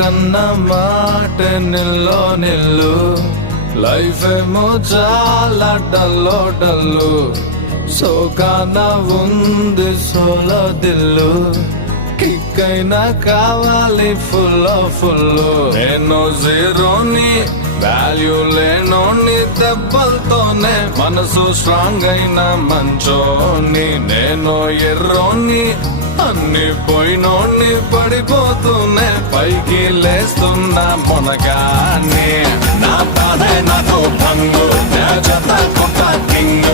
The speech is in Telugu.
కన్న మాట నిల్లో నిల్లు లైఫ్ ఏమో చాలా డల్లు సోకాన ఉంది సోలో దిల్లు కిక్కైనా కావాలి ఫుల్ నేను జీరోని వాల్యూ లేనోని దెబ్బలతోనే మనసు స్ట్రాంగ్ అయిన మంచోని నేను ఎర్రోని అన్ని పోయినోని పడిపోతూనే పైకి లేస్తున్నా మొనగాన్ని నా తానే నాకు భంగు నా జత కొత్త కింగ్